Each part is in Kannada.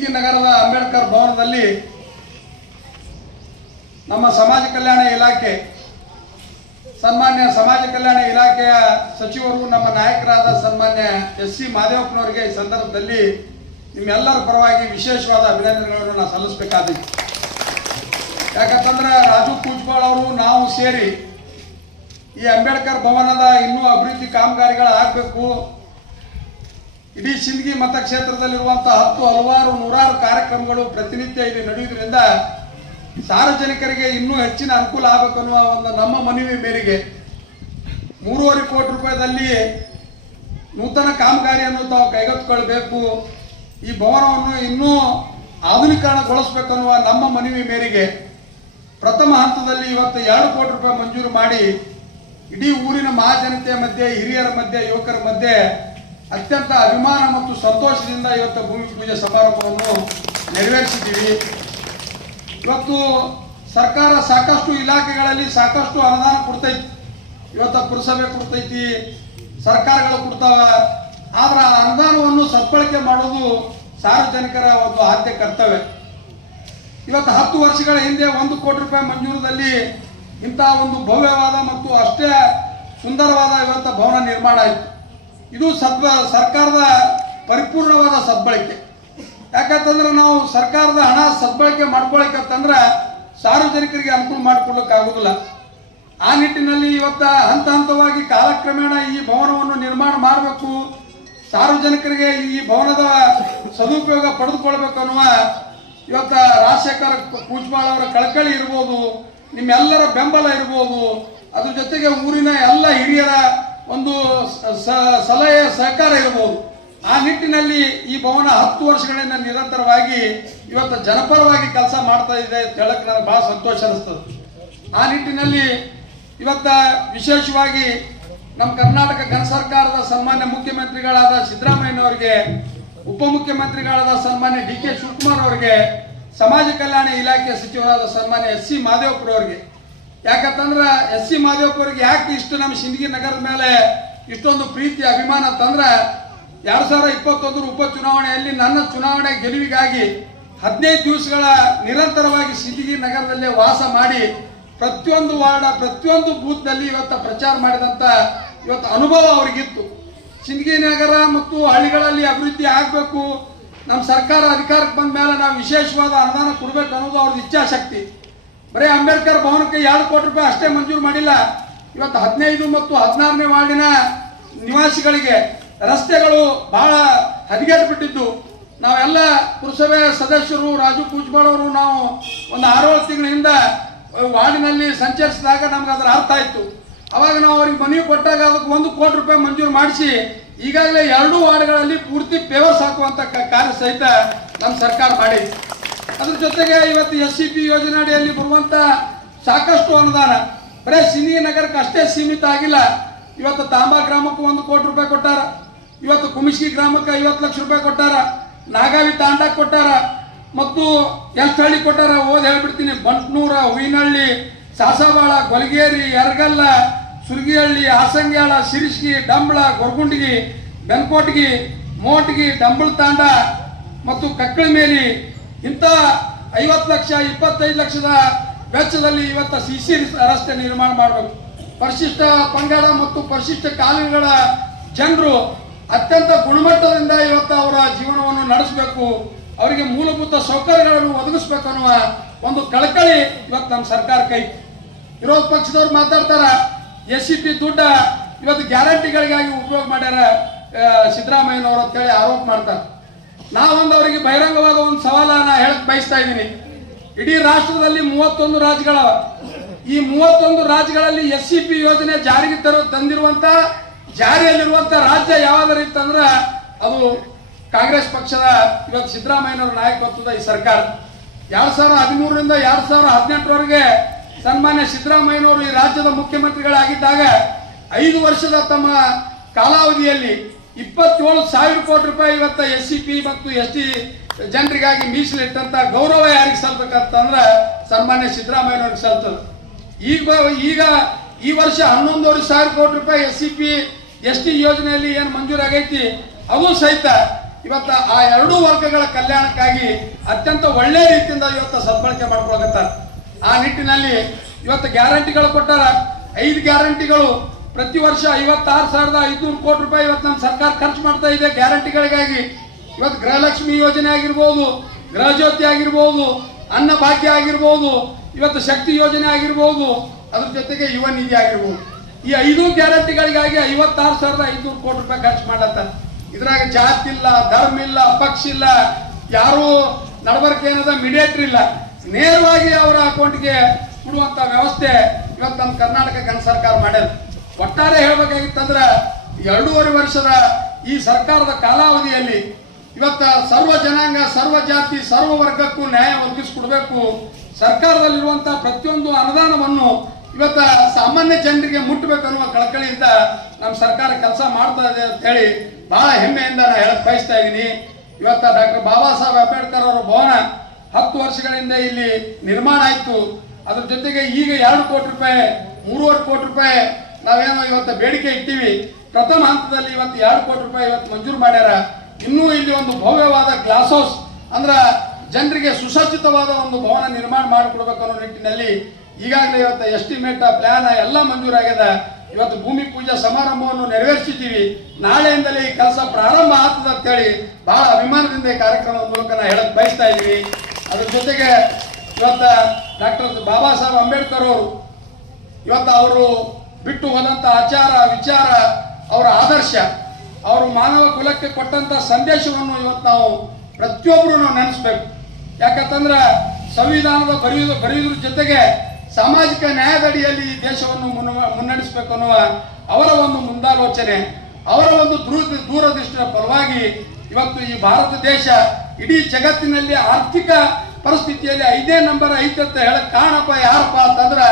ಸಿಂದಗಿ ನಗರದ ಅಂಬೇಡ್ಕರ್ ಭವನದಲ್ಲಿ ನಮ್ಮ ಸಮಾಜ ಕಲ್ಯಾಣ ಇಲಾಖೆ, ಸನ್ಮಾನ್ಯ ಸಮಾಜ ಕಲ್ಯಾಣ ಇಲಾಖೆಯ ಸಚಿವರು, ನಮ್ಮ ನಾಯಕರಾದ ಸನ್ಮಾನ್ಯ ಎಸ್ ಸಿ ಮಾದೇವಪ್ಪನವರಿಗೆ ಈ ಸಂದರ್ಭದಲ್ಲಿ ನಿಮ್ಮೆಲ್ಲರ ಪರವಾಗಿ ವಿಶೇಷವಾದ ಅಭಿನಂದನೆಗಳನ್ನು ನಾನು ಸಲ್ಲಿಸಬೇಕಾಗಿದೆ ಯಾಕಂತಂದ್ರೆ ರಾಜು ಕೂಜ್ಬಾಳ್ ಅವರು, ನಾವು ಸೇರಿ ಈ ಅಂಬೇಡ್ಕರ್ ಭವನದ ಇನ್ನೂ ಅಭಿವೃದ್ಧಿ ಕಾಮಗಾರಿಗಳು ಆಗಬೇಕು. ಇಡೀ ಸಿಂದಗಿ ಮತಕ್ಷೇತ್ರದಲ್ಲಿರುವಂತಹ ಹತ್ತು ಹಲವಾರು ನೂರಾರು ಕಾರ್ಯಕ್ರಮಗಳು ಪ್ರತಿನಿತ್ಯ ಇಲ್ಲಿ ನಡೆಯುವುದರಿಂದ ಸಾರ್ವಜನಿಕರಿಗೆ ಇನ್ನೂ ಹೆಚ್ಚಿನ ಅನುಕೂಲ ಆಗಬೇಕು ಅನ್ನುವ ಒಂದು ನಮ್ಮ ಮನವಿ ಮೇರೆಗೆ. ಮೂರುವರೆ ಕೋಟಿ ರೂಪಾಯಿದಲ್ಲಿ ನೂತನ ಕಾಮಗಾರಿಯನ್ನು ತಾವು ಕೈಗೆತ್ತಿಕೊಳ್ಬೇಕು. ಈ ಭವನವನ್ನು ಇನ್ನೂ ಆಧುನೀಕರಣಗೊಳಿಸಬೇಕು ಅನ್ನುವ ನಮ್ಮ ಮನವಿ ಮೇರೆಗೆ. ಪ್ರಥಮ ಹಂತದಲ್ಲಿ ಇವತ್ತು ಎರಡು ಕೋಟಿ ರೂಪಾಯಿ ಮಂಜೂರು ಮಾಡಿ ಇಡೀ ಊರಿನ ಮಹಾಜನತೆಯ ಮಧ್ಯೆ, ಹಿರಿಯರ ಮಧ್ಯೆ, ಯುವಕರ ಮಧ್ಯೆ ಅತ್ಯಂತ ಅಭಿಮಾನ ಮತ್ತು ಸಂತೋಷದಿಂದ ಇವತ್ತು ಭೂಮಿ ಪೂಜೆ ಸಮಾರಂಭವನ್ನು ನೆರವೇರಿಸಿದ್ದೀವಿ. ಇವತ್ತು ಸರ್ಕಾರ ಸಾಕಷ್ಟು ಇಲಾಖೆಗಳಲ್ಲಿ ಸಾಕಷ್ಟು ಅನುದಾನ ಕೊಡ್ತೈತಿ. ಇವತ್ತು ಪುರಸಭೆ ಕೊಡ್ತೈತಿ, ಸರ್ಕಾರಗಳು ಕೊಡ್ತಾವ. ಆದ್ರೆ ಆ ಅನುದಾನವನ್ನು ಸದ್ಬಳಕೆ ಮಾಡೋದು ಸಾರ್ವಜನಿಕರ ಒಂದು ಆದ್ಯ ಕರ್ತವ್ಯ. ಇವತ್ತು ಹತ್ತು ವರ್ಷಗಳ ಹಿಂದೆ ಒಂದು ಕೋಟಿ ರೂಪಾಯಿ ಮಂಜೂರದಲ್ಲಿ ಇಂತಹ ಒಂದು ಭವ್ಯವಾದ ಮತ್ತು ಅಷ್ಟೇ ಸುಂದರವಾದ ಇವತ್ತು ಭವನ ನಿರ್ಮಾಣ ಆಯಿತು. ಇದು ಸದ್ಬ ಸರ್ಕಾರದ ಪರಿಪೂರ್ಣವಾದ ಸದ್ಬಳಕೆ. ಯಾಕಂತಂದ್ರೆ ನಾವು ಸರ್ಕಾರದ ಹಣ ಸದ್ಬಳಕೆ ಮಾಡ್ಕೊಳಕಂತಂದ್ರೆ ಸಾರ್ವಜನಿಕರಿಗೆ ಅನುಕೂಲ ಮಾಡಿಕೊಡಕ್ಕೆ ಆಗುದಿಲ್ಲ ಆ ನಿಟ್ಟಿನಲ್ಲಿ ಇವತ್ತ ಹಂತ ಹಂತವಾಗಿ ಕಾಲಕ್ರಮೇಣ ಈ ಭವನವನ್ನು ನಿರ್ಮಾಣ ಮಾಡಬೇಕು, ಸಾರ್ವಜನಿಕರಿಗೆ ಈ ಭವನದ ಸದುಪಯೋಗ ಪಡೆದುಕೊಳ್ಬೇಕನ್ನುವ ಇವತ್ತ ರಾಜಶೇಖರ ಕೂಜ್ಬಾಳ್ ಅವರ ಕಳಕಳಿ ಇರ್ಬೋದು, ನಿಮ್ಮೆಲ್ಲರ ಬೆಂಬಲ ಇರ್ಬೋದು, ಅದ್ರ ಜೊತೆಗೆ ಊರಿನ ಎಲ್ಲ ಹಿರಿಯರ ಒಂದು ಸ- ಸ- ಸಲಹೆ ಇರಬಹುದು. ಆ ನಿಟ್ಟಿನಲ್ಲಿ ಈ ಭವನ ಹತ್ತು ವರ್ಷಗಳಿಂದ ನಿರಂತರವಾಗಿ ಇವತ್ತು ಜನಪರವಾಗಿ ಕೆಲಸ ಮಾಡ್ತಾ ಇದೆ ಅಂತ ಹೇಳಕ್ ನನಗೆ ಬಹಳ ಸಂತೋಷ ಅನಿಸ್ತದೆ. ಆ ನಿಟ್ಟಿನಲ್ಲಿ ಇವತ್ತ ವಿಶೇಷವಾಗಿ ನಮ್ಮ ಕರ್ನಾಟಕ ಘನ ಸರ್ಕಾರದ ಸನ್ಮಾನ್ಯ ಮುಖ್ಯಮಂತ್ರಿಗಳಾದ ಸಿದ್ದರಾಮಯ್ಯನವರಿಗೆ, ಉಪಮುಖ್ಯಮಂತ್ರಿಗಳಾದ ಸನ್ಮಾನ್ಯ ಡಿ ಕೆ ಶಿವಕುಮಾರ್ ಅವರಿಗೆ, ಸಮಾಜ ಕಲ್ಯಾಣ ಇಲಾಖೆ ಸಚಿವರಾದ ಸನ್ಮಾನ್ಯ ಎಸ್ ಸಿ ಮಾದೇವಪುರವರಿಗೆ ಯಾಕಂತಂದ್ರೆ ಎಸ್ ಸಿ ಮಾದೇವಪುರರಿಗೆ ಯಾಕೆ ಇಷ್ಟು ನಮ್ಮ ಸಿಂದಗಿ ನಗರದ ಮೇಲೆ ಇಷ್ಟೊಂದು ಪ್ರೀತಿ, ಅಭಿಮಾನ ತಂದ್ರೆ ಎರಡ್ ಸಾವಿರದ ಇಪ್ಪತ್ತೊಂದರ ಉಪಚುನಾವಣೆಯಲ್ಲಿ ನನ್ನ ಚುನಾವಣೆ ಗೆಲುವಿಗಾಗಿ ಹದಿನೈದು ದಿವಸಗಳ ನಿರಂತರವಾಗಿ ಸಿದ್ದಿಗಿ ನಗರದಲ್ಲೇ ವಾಸ ಮಾಡಿ ಪ್ರತಿಯೊಂದು ವಾರ್ಡ, ಪ್ರತಿಯೊಂದು ಬೂತ್ನಲ್ಲಿ ಇವತ್ತು ಪ್ರಚಾರ ಮಾಡಿದಂತ ಇವತ್ತು ಅನುಭವ ಅವರಿಗಿತ್ತು. ಸಿಂದಗಿ ನಗರ ಮತ್ತು ಹಳ್ಳಿಗಳಲ್ಲಿ ಅಭಿವೃದ್ಧಿ ಆಗಬೇಕು. ನಮ್ಮ ಸರ್ಕಾರ ಅಧಿಕಾರಕ್ಕೆ ಬಂದ ಮೇಲೆ ನಾವು ವಿಶೇಷವಾದ ಅನುದಾನ ಕೊಡಬೇಕು ಅನ್ನೋದು ಅವ್ರದ್ದು ಇಚ್ಛಾಶಕ್ತಿ. ಬರೀ ಅಂಬೇಡ್ಕರ್ ಭವನಕ್ಕೆ ಎರಡು ಕೋಟಿ ರೂಪಾಯಿ ಅಷ್ಟೇ ಮಂಜೂರು ಮಾಡಿಲ್ಲ. ಇವತ್ತು ಹದಿನೈದು ಮತ್ತು ಹದಿನಾರನೇ ವಾರ್ಡಿನ ನಿವಾಸಿಗಳಿಗೆ ರಸ್ತೆಗಳು ಬಹಳ ಹದಗೆಟ್ಟು ಬಿಟ್ಟಿದ್ದು ನಾವೆಲ್ಲ ಪುರಸಭೆ ಸದಸ್ಯರು ರಾಜು ಕೂಜ್ಬಾಳ್ ಅವರು ನಾವು ಒಂದು ಆರೇಳು ತಿಂಗಳಿಂದ ವಾರ್ಡಿನಲ್ಲಿ ಸಂಚರಿಸಿದಾಗ ನಮ್ಗೆ ಅದರ ಅರ್ಥ ಆಯ್ತು. ಅವಾಗ ನಾವು ಅವ್ರಿಗೆ ಮನವಿ ಕೊಟ್ಟಾಗ ಅದಕ್ಕೆ ಒಂದು ಕೋಟಿ ರೂಪಾಯಿ ಮಂಜೂರು ಮಾಡಿಸಿ ಈಗಾಗಲೇ ಎರಡೂ ವಾರ್ಡ್ಗಳಲ್ಲಿ ಪೂರ್ತಿ ಪೇವರ್ಸ್ ಹಾಕುವಂತ ಕ- ಕಾರ್ಯ ಸಹಿತ ನಮ್ಮ ಸರ್ಕಾರ ಮಾಡಿ ಅದ್ರ ಜೊತೆಗೆ ಇವತ್ತು ಎಸ್ ಸಿ ಪಿ ಯೋಜನೆ ಅಡಿಯಲ್ಲಿ ಬರುವಂತ ಸಾಕಷ್ಟು ಅನುದಾನ. ಬರೇ ಸಿನಿ ನಗರಕ್ಕೆ ಅಷ್ಟೇ ಸೀಮಿತ ಆಗಿಲ್ಲ. ಇವತ್ತು ತಾಂಬಾ ಗ್ರಾಮಕ್ಕೂ ಒಂದು ಕೋಟಿ ರೂಪಾಯಿ ಕೊಟ್ಟಾರ. ಇವತ್ತು ಕುಮಿಶಿ ಗ್ರಾಮಕ್ಕೆ ಐವತ್ತು ಲಕ್ಷ ರೂಪಾಯಿ ಕೊಟ್ಟಾರ. ನಾಗಾವಿ ತಾಂಡಕ್ಕೆ ಕೊಟ್ಟಾರ. ಮತ್ತು ಎಷ್ಟು ಹಳ್ಳಿ ಕೊಟ್ಟಾರ. ಓದ್ ಹೇಳ್ಬಿಡ್ತೀನಿ, ಬಂಟ್ನೂರ, ಹೂವಿನಹಳ್ಳಿ, ಸಾಸವಾಳ, ಗೊಲಗೇರಿ, ಯರಗಲ್ಲ, ಸುರ್ಗಿಹಳ್ಳಿ ಆಸಂಗ್ಯಾಳ ಸಿರಿಸ್ಗಿ ಡಂಬಳ, ಗೊರಗುಂಡಿಗಿ, ಬೆನ್ಕೋಟ್ಗಿ, ಮೋಟ್ಗಿ, ಡಂಬಳ ತಾಂಡ ಮತ್ತು ಕಕ್ಕಳ ಮೇಲಿ ಇಂಥ ಐವತ್ತು ಲಕ್ಷ, ಇಪ್ಪತ್ತೈದು ಲಕ್ಷದ ವೆಚ್ಚದಲ್ಲಿ ಇವತ್ತು ಸಿ ಸಿ ರಸ್ತೆ ನಿರ್ಮಾಣ ಮಾಡಬೇಕು. ಪರಿಶಿಷ್ಟ ಪಂಗಡ ಮತ್ತು ಪರಿಶಿಷ್ಟ ಕಾಲನಿಗಳ ಜನರು ಅತ್ಯಂತ ಗುಣಮಟ್ಟದಿಂದ ಇವತ್ತು ಅವರ ಜೀವನವನ್ನು ನಡೆಸಬೇಕು. ಅವರಿಗೆ ಮೂಲಭೂತ ಸೌಕರ್ಯಗಳನ್ನು ಒದಗಿಸ್ಬೇಕು ಅನ್ನುವ ಒಂದು ಕಳಕಳಿ ಇವತ್ತು ನಮ್ಮ ಸರ್ಕಾರ ಕೈ. ವಿರೋಧ ಪಕ್ಷದವ್ರು ಮಾತಾಡ್ತಾರ, ಎಸ್ ಸಿ ಪಿ ದುಡ್ಡ ಇವತ್ತು ಗ್ಯಾರಂಟಿಗಳಿಗಾಗಿ ಉಪಯೋಗ ಮಾಡ್ಯಾರ ಸಿದ್ದರಾಮಯ್ಯನವರು ಅಂತೇಳಿ ಆರೋಪ ಮಾಡ್ತಾರೆ. ನಾವೊಂದು ಅವರಿಗೆ ಬಹಿರಂಗವಾದ ಒಂದು ಸವಾಲ ನಾ ಹೇಳಕ್ ಬಯಸ್ತಾ ಇದ್ದೀನಿ. ಇಡೀ ರಾಷ್ಟ್ರದಲ್ಲಿ ಮೂವತ್ತೊಂದು ರಾಜ್ಯಗಳ ಈ ಮೂವತ್ತೊಂದು ರಾಜ್ಯಗಳಲ್ಲಿ ಎಸ್ ಸಿ ಪಿ ಯೋಜನೆ ಜಾರಿಗೆ ತರೋ, ತಂದಿರುವಂತ, ಜಾರಿಯಲ್ಲಿರುವಂತ ರಾಜ್ಯ ಯಾವ್ದಾರು ಇತ್ತಂದ್ರ ಅದು ಕಾಂಗ್ರೆಸ್ ಪಕ್ಷದ, ಇವತ್ತು ಸಿದ್ದರಾಮಯ್ಯನವರ ನಾಯಕತ್ವದ ಈ ಸರ್ಕಾರ. ಎರಡ್ ಸಾವಿರದ ಹದಿಮೂರರಿಂದ ಎರಡ್ ಸಾವಿರದ ಹದಿನೆಂಟರವರೆಗೆ ಸನ್ಮಾನ್ಯ ಸಿದ್ದರಾಮಯ್ಯನವರು ಈ ರಾಜ್ಯದ ಮುಖ್ಯಮಂತ್ರಿಗಳಾಗಿದ್ದಾಗ ಐದು ವರ್ಷದ ತಮ್ಮ ಕಾಲಾವಧಿಯಲ್ಲಿ ಇಪ್ಪತ್ತೇಳು ಸಾವಿರ ಕೋಟಿ ರೂಪಾಯಿ ಇವತ್ತು ಎಸ್ ಸಿ ಪಿ ಮತ್ತು ಎಸ್ ಟಿ ಜನರಿಗಾಗಿ ಮೀಸಲಿಟ್ಟಂತ ಗೌರವ ಯಾರಿಗೆ ಸಲ್ಬೇಕಂತ ಅಂದ್ರೆ ಸನ್ಮಾನ್ಯ ಸಿದ್ದರಾಮಯ್ಯನವ್ರಿಗೆ ಸಲ್ತದ. ಈಗ ಈಗ ಈ ವರ್ಷ ಹನ್ನೊಂದುವರೆ ಸಾವಿರ ಕೋಟಿ ರೂಪಾಯಿ S C P S T ಯೋಜನೆಯಲ್ಲಿ ಏನು ಮಂಜೂರಾಗೈತಿ, ಅದು ಸಹಿತ ಇವತ್ತ ಆ ಎರಡೂ ವರ್ಗಗಳ ಕಲ್ಯಾಣಕ್ಕಾಗಿ ಅತ್ಯಂತ ಒಳ್ಳೆ ರೀತಿಯಿಂದ ಇವತ್ತು ಸದ್ಬಳಕೆ ಮಾಡ್ಕೊಳಕತ್ತಾರ. ಆ ನಿಟ್ಟಿನಲ್ಲಿ ಇವತ್ತು ಗ್ಯಾರಂಟಿಗಳು ಕೊಟ್ಟಾರ. ಐದು ಗ್ಯಾರಂಟಿಗಳು ಪ್ರತಿ ವರ್ಷ ಐವತ್ತಾರು ಸಾವಿರದ ಐದುನೂರು ಕೋಟಿ ರೂಪಾಯಿ ಇವತ್ತು ನಮ್ಮ ಸರ್ಕಾರ ಖರ್ಚು ಮಾಡ್ತಾ ಇದೆ ಗ್ಯಾರಂಟಿಗಳಿಗಾಗಿ. ಇವತ್ತು ಗೃಹಲಕ್ಷ್ಮಿ ಯೋಜನೆ ಆಗಿರ್ಬೋದು, ಗೃಹಜ್ಯೋತಿ ಆಗಿರ್ಬೋದು, ಅನ್ನ ಭಾಗ್ಯ ಆಗಿರ್ಬೋದು, ಇವತ್ತು ಶಕ್ತಿ ಯೋಜನೆ ಆಗಿರ್ಬೋದು, ಅದ್ರ ಜೊತೆಗೆ ಯುವ ನಿಧಿ ಆಗಿರ್ಬೋದು. ಈ ಐದು ಗ್ಯಾರಂಟಿಗಳಿಗಾಗಿ ಐವತ್ತಾರು ಸಾವಿರದ ಐದುನೂರು ಕೋಟಿ ರೂಪಾಯಿ ಖರ್ಚು ಮಾಡತ್ತ. ಇದ್ರಾಗ ಜಾತಿ ಇಲ್ಲ, ಧರ್ಮ ಇಲ್ಲ, ಪಕ್ಷ ಇಲ್ಲ, ಯಾರು ನಡವರ್ಕೆ ಏನದ ಮಿಡಿಯೇಟ್ರ್ ಇಲ್ಲ. ನೇರವಾಗಿ ಅವರ ಅಕೌಂಟ್ಗೆ ಕೊಡುವಂತ ವ್ಯವಸ್ಥೆ ಇವತ್ತು ನಮ್ಮ ಕರ್ನಾಟಕ ಕನ್ ಸರ್ಕಾರ ಮಾಡ್ಯದ. ಒಟ್ಟಾರೆ ಹೇಳ್ಬೇಕಾಗಿತ್ತಂದ್ರ, ಎರಡೂವರೆ ವರ್ಷದ ಈ ಸರ್ಕಾರದ ಕಾಲಾವಧಿಯಲ್ಲಿ ಇವತ್ತ ಸರ್ವ ಜನಾಂಗ, ಸರ್ವ ಜಾತಿ, ಸರ್ವ ವರ್ಗಕ್ಕೂ ನ್ಯಾಯ ಒದಗಿಸ್ಕೊಡ್ಬೇಕು. ಸರ್ಕಾರದಲ್ಲಿರುವಂತ ಪ್ರತಿಯೊಂದು ಅನುದಾನವನ್ನು ಇವತ್ತ ಸಾಮಾನ್ಯ ಜನರಿಗೆ ಮುಟ್ಟಬೇಕನ್ನುವ ಕಳಕಳಿಯಿಂದ ನಮ್ಮ ಸರ್ಕಾರ ಕೆಲಸ ಮಾಡ್ತಾ ಇದೆ ಅಂತ ಹೇಳಿ ಬಹಳ ಹೆಮ್ಮೆಯಿಂದ ನಾನು ಹೇಳಕ್ ಬಯಸ್ತಾ ಇದ್ದೀನಿ. ಇವತ್ತ ಡಾಕ್ಟರ್ ಬಾಬಾ ಸಾಹೇಬ್ ಅಂಬೇಡ್ಕರ್ ಅವರ ಭವನ ಹತ್ತು ವರ್ಷಗಳಿಂದ ಇಲ್ಲಿ ನಿರ್ಮಾಣ ಆಯ್ತು. ಅದ್ರ ಜೊತೆಗೆ ಈಗ ಎರಡು ಕೋಟಿ ರೂಪಾಯಿ, ಮೂರುವರೆ ಕೋಟಿ ರೂಪಾಯಿ ನಾವೇನೋ ಇವತ್ತು ಬೇಡಿಕೆ ಇಟ್ಟಿವಿ. ಪ್ರಥಮ ಹಂತದಲ್ಲಿ ಇವತ್ತು ಎರಡು ಕೋಟಿ ರೂಪಾಯಿ ಇವತ್ತು ಮಂಜೂರು ಮಾಡ್ಯಾರ. ಇನ್ನೂ ಇಲ್ಲಿ ಒಂದು ಭವ್ಯವಾದ ಗ್ಲಾಸ್ ಹೌಸ್ ಅಂದ್ರೆ ಜನರಿಗೆ ಸುಸಜ್ಜಿತವಾದ ಒಂದು ಭವನ ನಿರ್ಮಾಣ ಮಾಡಿಕೊಡ್ಬೇಕು ಅನ್ನೋ ನಿಟ್ಟಿನಲ್ಲಿ ಈಗಾಗಲೇ ಇವತ್ತು ಎಸ್ಟಿಮೇಟ್ ಪ್ಲಾನ್ ಎಲ್ಲ ಮಂಜೂರಾಗ್ಯದ ಇವತ್ತು ಭೂಮಿ ಪೂಜಾ ಸಮಾರಂಭವನ್ನು ನೆರವೇರಿಸಿದ್ದೀವಿ. ನಾಳೆಯಿಂದಲೇ ಈ ಕೆಲಸ ಪ್ರಾರಂಭ ಆಗ್ತದ ಅಂತೇಳಿ ಬಹಳ ಅಭಿಮಾನದಿಂದ ಈ ಕಾರ್ಯಕ್ರಮದ ಮೂಲಕ ನಾ ಹೇಳಕ್ ಬಯಸ್ತಾ ಇದ್ದೀವಿ. ಅದ್ರ ಜೊತೆಗೆ ಇವತ್ತ ಡಾಕ್ಟರ್ ಬಾಬಾ ಸಾಹೇಬ್ ಅಂಬೇಡ್ಕರ್ ಅವರು ಇವತ್ತು ಅವರು ಬಿಟ್ಟು ಹೋದಂತ ಆಚಾರ, ವಿಚಾರ, ಅವರ ಆದರ್ಶ. ಅವರು ಮಾನವ ಕುಲಕ್ಕೆ ಕೊಟ್ಟಂತ ಸಂದೇಶವನ್ನು ಇವತ್ತು ನಾವು ಪ್ರತಿಯೊಬ್ಬರು ನಾವು ನೆನೆಸ್ಬೇಕು. ಯಾಕಂತಂದ್ರೆ ಸಂವಿಧಾನದ ಬರೆಯುವ ಬರೆಯುವುದ್ರ ಜೊತೆಗೆ ಸಾಮಾಜಿಕ ನ್ಯಾಯದಡಿಯಲ್ಲಿ ಈ ದೇಶವನ್ನು ಮುನ್ನ ಮುನ್ನಡೆಸಬೇಕು ಅನ್ನುವ ಅವರ ಒಂದು ಮುಂದಾಲೋಚನೆ, ಅವರ ಒಂದು ದೂರ ದೂರದೃಷ್ಟಿಯ ಪರವಾಗಿ ಇವತ್ತು ಈ ಭಾರತ ದೇಶ ಇಡೀ ಜಗತ್ತಿನಲ್ಲಿ ಆರ್ಥಿಕ ಪರಿಸ್ಥಿತಿಯಲ್ಲಿ ಐದೇ ನಂಬರ್ ಐತೆ ಅಂತ ಹೇಳಕ್ ಕಾರಣಪ್ಪ ಯಾರಪ್ಪ ಅಂತಂದ್ರೆ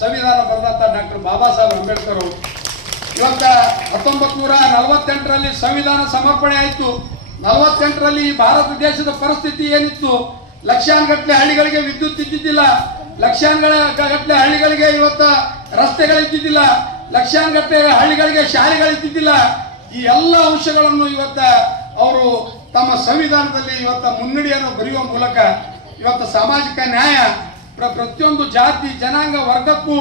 ಸಂವಿಧಾನ ಬರೆದಂತ ಡಾಕ್ಟರ್ ಬಾಬಾ ಸಾಹೇಬ್ ಅಂಬೇಡ್ಕರ್ ಇವತ್ತ ಹತ್ತೊಂಬತ್ ನೂರ ನಲವತ್ತೆಂಟರಲ್ಲಿ ಸಂವಿಧಾನ ಸಮರ್ಪಣೆ ಆಯಿತು. ನಲವತ್ತೆಂಟರಲ್ಲಿ ಈ ಭಾರತ ದೇಶದ ಪರಿಸ್ಥಿತಿ ಏನಿತ್ತು? ಲಕ್ಷಾನುಗಟ್ಟಲೆ ಹಳ್ಳಿಗಳಿಗೆ ವಿದ್ಯುತ್ ಇದ್ದಿದ್ದಿಲ್ಲ. ಲಕ್ಷಾನುಗಳ ಗಟ್ಟಲೆ ಹಳ್ಳಿಗಳಿಗೆ ಇವತ್ತ ರಸ್ತೆಗಳಿದ್ದಿದ್ದಿಲ್ಲ ಲಕ್ಷಾನ್ಗಟ್ಟಲೆ ಹಳ್ಳಿಗಳಿಗೆ ಶಾಲೆಗಳಿದ್ದಿದ್ದಿಲ್ಲ ಈ ಎಲ್ಲ ಅಂಶಗಳನ್ನು ಇವತ್ತ ಅವರು ತಮ್ಮ ಸಂವಿಧಾನದಲ್ಲಿ ಇವತ್ತ ಮುನ್ನಡಿಯನ್ನು ಬರೆಯುವ ಮೂಲಕ ಇವತ್ತು ಸಾಮಾಜಿಕ ನ್ಯಾಯ ಪ್ರತಿಯೊಂದು ಜಾತಿ, ಜನಾಂಗ, ವರ್ಗಕ್ಕೂ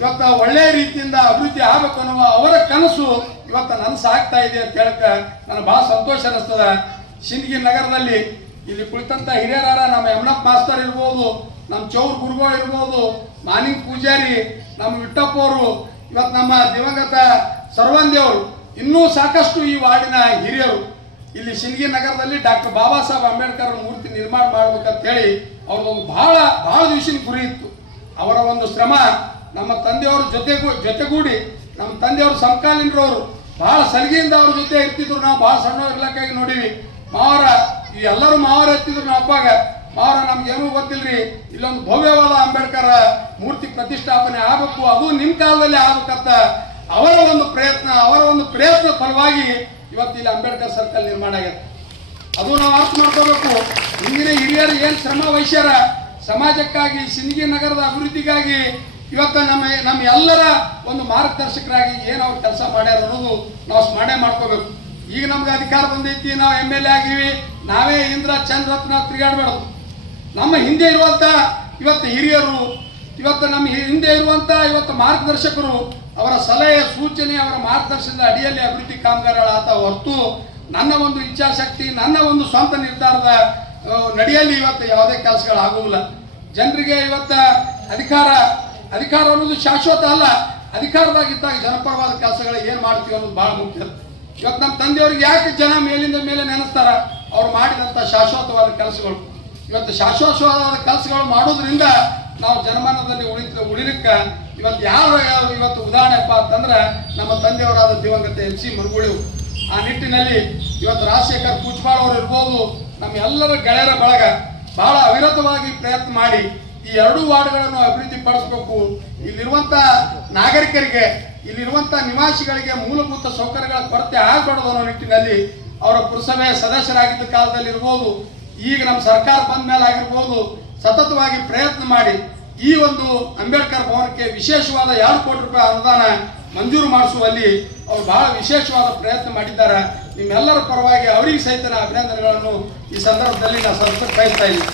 ಇವತ್ತ ಒಳ್ಳೆಯ ರೀತಿಯಿಂದ ಅಭಿವೃದ್ಧಿ ಆಗಬೇಕು ಅನ್ನುವ ಅವರ ಕನಸು ಇವತ್ತು ನನಸಾಗ್ತಾ ಇದೆ ಅಂತ ಹೇಳಕ್ಕೆ ನನಗೆ ಬಹಳ ಸಂತೋಷ ಅನಿಸ್ತದ ಸಿಂದಗಿ ನಗರದಲ್ಲಿ ಇಲ್ಲಿ ಕುಳಿತಂತ ಹಿರಿಯರಾರ ನಮ್ಮ ಯಮನಪ್ಪ ಮಾಸ್ತರ್ ಇರ್ಬೋದು, ನಮ್ಮ ಚೌರ್ ಗುರುಗಳು ಇರ್ಬೋದು, ಮಾನಿಂಗ್ ಪೂಜಾರಿ, ನಮ್ಮ ವಿಟ್ಟಪ್ಪ ಅವರು, ಇವತ್ತು ನಮ್ಮ ದಿವಂಗತ ಸರ್ವಂದೇವರು ಇನ್ನೂ ಸಾಕಷ್ಟು ಈ ವಾರ್ಡಿನ ಹಿರಿಯರು. ಇಲ್ಲಿ ಸಿಂದಗಿ ನಗರದಲ್ಲಿ ಡಾಕ್ಟರ್ ಬಾಬಾ ಸಾಹೇಬ್ ಅಂಬೇಡ್ಕರ್ ಮೂರ್ತಿ ನಿರ್ಮಾಣ ಮಾಡ್ಬೇಕಂತ ಹೇಳಿ ಅವ್ರದೊಂದು ಬಹಳ ಬಹಳ ದಿವಸಿನ ಗುರಿ ಇತ್ತು. ಅವರ ಒಂದು ಶ್ರಮ ನಮ್ಮ ತಂದೆಯವ್ರ ಜೊತೆಗೂ, ಜೊತೆಗೂಡಿ ನಮ್ಮ ತಂದೆಯವರು ಸಮಕಾಲೀನರವರು, ಬಹಳ ಸಲಿಗೆಯಿಂದ ಅವ್ರ ಜೊತೆ ಇರ್ತಿದ್ರು. ನಾವು ಬಹಳ ಸಣ್ಣ ಇರ್ಲಕ್ಕಾಗಿ ನೋಡಿವಿ. ಮಾವರ, ಈ ಎಲ್ಲರೂ ಮಾವರ ಎತ್ತಿದ್ರು ನಮ್ಮ ಅಪ್ಪಾಗ. ಮಾವರ ನಮ್ಗೇನೂ ಗೊತ್ತಿಲ್ರಿ. ಇಲ್ಲೊಂದು ಭವ್ಯವಾದ ಅಂಬೇಡ್ಕರ್ ಮೂರ್ತಿ ಪ್ರತಿಷ್ಠಾಪನೆ ಆಗಬೇಕು. ಅದು ನಿಮ್ಮ ಕಾಲದಲ್ಲಿ ಆಗ್ಬೇಕಂತ ಅವರ ಒಂದು ಪ್ರಯತ್ನ, ಅವರ ಒಂದು ಪ್ರಯತ್ನ ಫಲವಾಗಿ ಇವತ್ತು ಇಲ್ಲಿ ಅಂಬೇಡ್ಕರ್ ಸರ್ಕಲ್ ನಿರ್ಮಾಣ ಆಗಿದೆ. ಅದು ನಾವು ಅರ್ಥ ಮಾಡ್ಕೋಬೇಕು. ಹಿಂದಿನ ಹಿರಿಯರು ಏನು ಶ್ರಮ ವಹಿಸ್ಯಾರ ಸಮಾಜಕ್ಕಾಗಿ, ಸಿಂದಗಿ ನಗರದ ಅಭಿವೃದ್ಧಿಗಾಗಿ ಇವತ್ತು ನಮ್ಮ ನಮ್ಮ ಎಲ್ಲರ ಒಂದು ಮಾರ್ಗದರ್ಶಕರಾಗಿ ಏನು ಅವ್ರು ಕೆಲಸ ಮಾಡ್ಯಾರ ಅನ್ನೋದು ನಾವು ಸ್ಮರಣೆ ಮಾಡ್ಕೋಬೇಕು. ಈಗ ನಮ್ಗೆ ಅಧಿಕಾರ ಬಂದೈತಿ, ನಾವು ಎಂ ಎಲ್ ಎ ಆಗಿವಿ, ನಾವೇ ಇಂದ್ರ, ಚಂದ್ರ, ರತ್ನ ತಿರುಗಾಡ್ಬಾರ್ದು ನಮ್ಮ ಹಿಂದೆ ಇರುವಂತ ಇವತ್ತು ಹಿರಿಯರು, ಇವತ್ತು ನಮ್ಮ ಹಿಂದೆ ಇರುವಂತ ಇವತ್ತು ಮಾರ್ಗದರ್ಶಕರು ಅವರ ಸಲಹೆ, ಸೂಚನೆ, ಅವರ ಮಾರ್ಗದರ್ಶನದ ಅಡಿಯಲ್ಲಿ ಅಭಿವೃದ್ಧಿ ಕಾಮಗಾರಿಗಳಾದ ಹೊರತು ನನ್ನ ಒಂದು ಇಚ್ಛಾಶಕ್ತಿ, ನನ್ನ ಒಂದು ಸ್ವಂತ ನಿರ್ಧಾರದ ನಡೆಯಲ್ಲಿ ಇವತ್ತು ಯಾವುದೇ ಕೆಲಸಗಳಾಗುವುದಿಲ್ಲ. ಜನರಿಗೆ ಇವತ್ತ ಅಧಿಕಾರ ಅಧಿಕಾರ ಅನ್ನೋದು ಶಾಶ್ವತ ಅಲ್ಲ. ಅಧಿಕಾರದಾಗಿದ್ದಾಗ ಜನಪರವಾದ ಕೆಲಸಗಳು ಏನು ಮಾಡ್ತೀವಿ ಅನ್ನೋದು ಬಹಳ ಮುಖ್ಯ. ಇವತ್ತು ನಮ್ಮ ತಂದೆಯವ್ರಿಗೆ ಯಾಕೆ ಜನ ಮೇಲಿಂದ ಮೇಲೆ ನೆನೆಸ್ತಾರ? ಅವ್ರು ಮಾಡಿದಂತ ಶಾಶ್ವತವಾದ ಕೆಲಸಗಳು. ಇವತ್ತು ಶಾಶ್ವತವಾದ ಕೆಲಸಗಳು ಮಾಡೋದ್ರಿಂದ ನಾವು ಜನಮಾನದಲ್ಲಿ ಉಳಿತ, ಉಳಿಲಿಕ್ಕ ಇವತ್ತು ಯಾರು ಇವತ್ತು ಉದಾಹರಣೆಪ್ಪ ಅಂತಂದ್ರೆ ನಮ್ಮ ತಂದೆಯವರಾದ ದಿವಂಗತ ಎಂ ಸಿ ಮರುಗುಳಿ ಆ ನಿಟ್ಟಿನಲ್ಲಿ ಇವತ್ತು ರಾಜಶೇಖರ್ ಕುಚ್ಬಾಳ್ ಅವರು ಇರ್ಬೋದು, ನಮ್ಮ ಎಲ್ಲರ ಗೆಳೆಯರ ಬಳಗ ಬಹಳ ಅವಿರತವಾಗಿ ಪ್ರಯತ್ನ ಮಾಡಿ ಈ ಎರಡೂ ವಾರ್ಡ್ಗಳನ್ನು ಅಭಿವೃದ್ಧಿ ಪಡಿಸಬೇಕು ಇಲ್ಲಿರುವಂತ ನಾಗರಿಕರಿಗೆ, ಇಲ್ಲಿರುವಂತ ನಿವಾಸಿಗಳಿಗೆ ಮೂಲಭೂತ ಸೌಕರ್ಯಗಳ ಕೊರತೆ ಆಗಬಾರ್ದು ಅನ್ನೋ ನಿಟ್ಟಿನಲ್ಲಿ ಅವರ ಪುರಸಭೆ ಸದಸ್ಯರಾಗಿದ್ದ ಕಾಲದಲ್ಲಿ ಇರ್ಬೋದು, ಈಗ ನಮ್ಮ ಸರ್ಕಾರ ಬಂದ ಮೇಲೆ ಆಗಿರ್ಬೋದು, ಸತತವಾಗಿ ಪ್ರಯತ್ನ ಮಾಡಿ ಈ ಒಂದು ಅಂಬೇಡ್ಕರ್ ಭವನಕ್ಕೆ ವಿಶೇಷವಾದ ಎರಡು ಕೋಟಿ ರೂಪಾಯಿ ಅನುದಾನ ಮಂಜೂರು ಮಾಡಿಸುವಲ್ಲಿ ಅವರು ಬಹಳ ವಿಶೇಷವಾದ ಪ್ರಯತ್ನ ಮಾಡಿದ್ದಾರೆ. ನಿಮ್ಮೆಲ್ಲರ ಪರವಾಗಿ ಅವರಿಗೆ ಸಹಿತ ಅಭಿನಂದನೆಗಳನ್ನು ಈ ಸಂದರ್ಭದಲ್ಲಿ ನಾನು ಸಲ್ಲಿಸಲು ಬಯಸ್ತಾ ಇದ್ದೀನಿ.